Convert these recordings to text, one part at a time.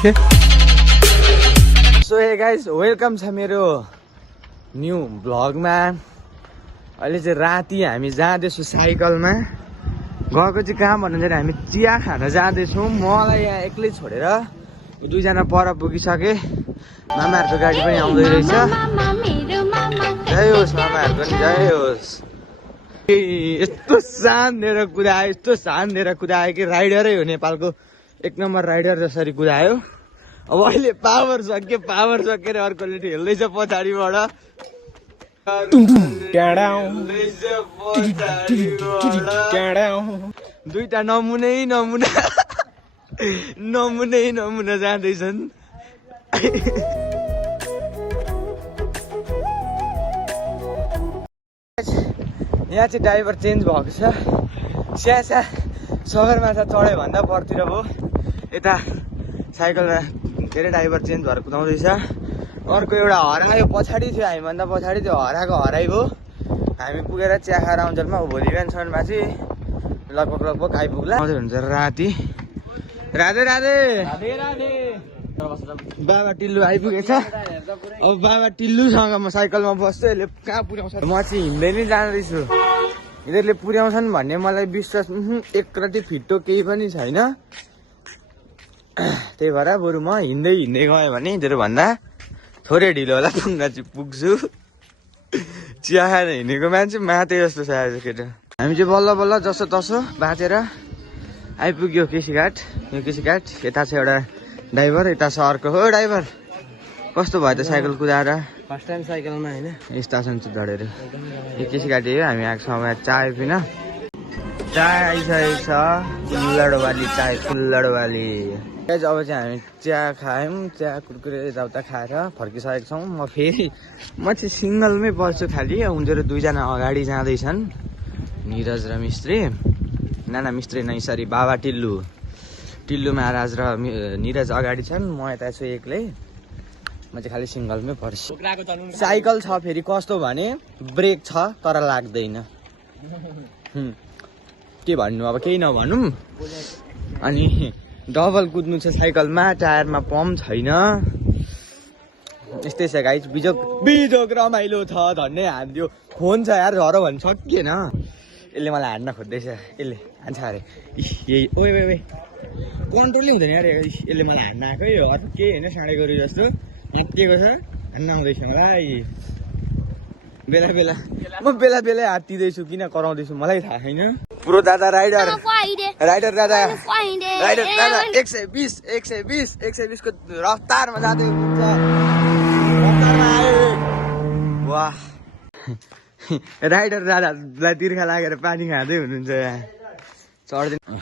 के so hey guys welcome छ मेरो न्यू भ्लगमा। अहिले चाहिँ राति हामी जाँदैछौँ साइकलमा। गएको चाहिँ कहाँ भन्नुहुन्छ हामी चिया खान जाँदैछौँ। मलाई यहाँ एक्लै छोडेर दुईजना पर पुगिसके। मामाहरूको गाडी पनि आउँदै रहेछ। जय होस् मामाहरूको नि जय होस्। यस्तो शानदेर कुदायो कि राइडरै हो, नेपालको एक नम्बर राइडर जसरी कुदायो। अब अहिले पावर सकेर अर्कोले ठेल्दैछ पछाडिबाट। दुईटा नमुना जाँदैछन्। यहाँ चाहिँ ड्राइभर चेन्ज भएको छ। स्यासा सगरमाथा चढ्यो भन्दा परतिर भयो। यता साइकलमा धेरै ड्राइभर चेन्ज भएर कुदाउँदैछ। अर्को एउटा हरायो पछाडि थियो, हामीभन्दा पछाडि त्यो हराएको हराइगयो। हामी पुगेर चिया खाएर आउँछौँमा भोलि बिहानसम्ममा चाहिँ लगभग आइपुग्ला। आउँदै हुन्छ राति। राधे राधे बाबा टिल्लु आइपुगेछ। अब बाबा टिल्लुसँग म साइकलमा बस्छु। यसले कहाँ पुर्याउँछ, म चाहिँ हिँड्दै नै जाँदैछु। यिनीहरूले पुर्याउँछन् भन्ने मलाई विश्वास एक रति फिट्टो केही पनि छैन। त्यही भएर बरु म हिँड्दै गएँ भने यिनीहरूभन्दा थोरै ढिलो होला पुग्छु। चिया खाएर हिँडेको मान्छे माते जस्तो छ आज केटा। हामी चाहिँ बल्ल बल्ल जसो तसो बाँचेर आइपुग्यो केसीघाट। यो केसीघाट यता छ एउटा ड्राइभर, यता छ अर्को। हो ड्राइभर कस्तो भयो त साइकल कुदाएर? फर्स्ट टाइम साइकलमा हैन, स्टेसन चाहिँ झरेर यो केसीघाट हो। हामी आएको समय चाय पिन। चाय आइसकेको छ, कुल्लडवाली चाय, कुल्लडवाली। अब चाहिँ हामी चिया खायौँ, चिया कुरकुरे यताउता खाएर फर्किसकेको छौँ। म चाहिँ सिङ्गलमै बस्छु खालि। उनीहरू दुईजना अगाडि जाँदैछन्, निरज र मिस्त्री। नाना मिस्त्री नै सरी बाबा टिल्लु महाराज र निरज अगाडि छन्। म यता छु एक्लै। म चाहिँ खालि सिङ्गलमै पर्छु। साइकल छ फेरि कस्तो भने ब्रेक छ तर लाग्दैन। के भन्नु अब, केही नभनौँ। अनि डबल कुद्नु छ साइकलमा, टायरमा पम्प छैन। यस्तै छ गाइस। बिजोक रमाइलो छ धन्ने हान्दियो। फोन छ यार, झरो भने सकिएन। यसले मलाई हान्न खोज्दैछ, यसले हान्छ अरे। यही ओए कन्ट्रोलै हुँदैन यार। यसले मलाई हान्न आएको यो अरू केही होइन, साँडे गरु जस्तो हात्तिएको छ। हान्न आउँदैछ मलाई म बेला हात्तिँदैछु। किन कराउँदैछु मलाई थाहा छैन। पुरो दादा राइडर दादा 120 को रफ्तारमा जाँदै हुन्छ। वाह राइडर दादालाई तिर्खा लागेर पानी खाँदै हुनुहुन्छ यहाँ। चढ्दिनु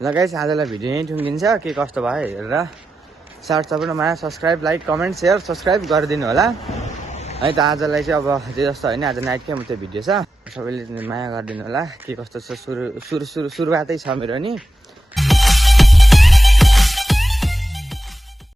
ल गाइस, आजलाई भिडियो यहीँ टुङ्गिन्छ। के कस्तो भयो हेरेर सबैमा subscribe, like, comment, share, subscribe गरिदिनु होला है त। आजलाई चाहिँ अब जस्तो होइन, आज नाइटकै मात्रै भिडियो छ। सबैले माया गरिदिनु होला। के कस्तो छ सुरुवातै छ मेरो नि।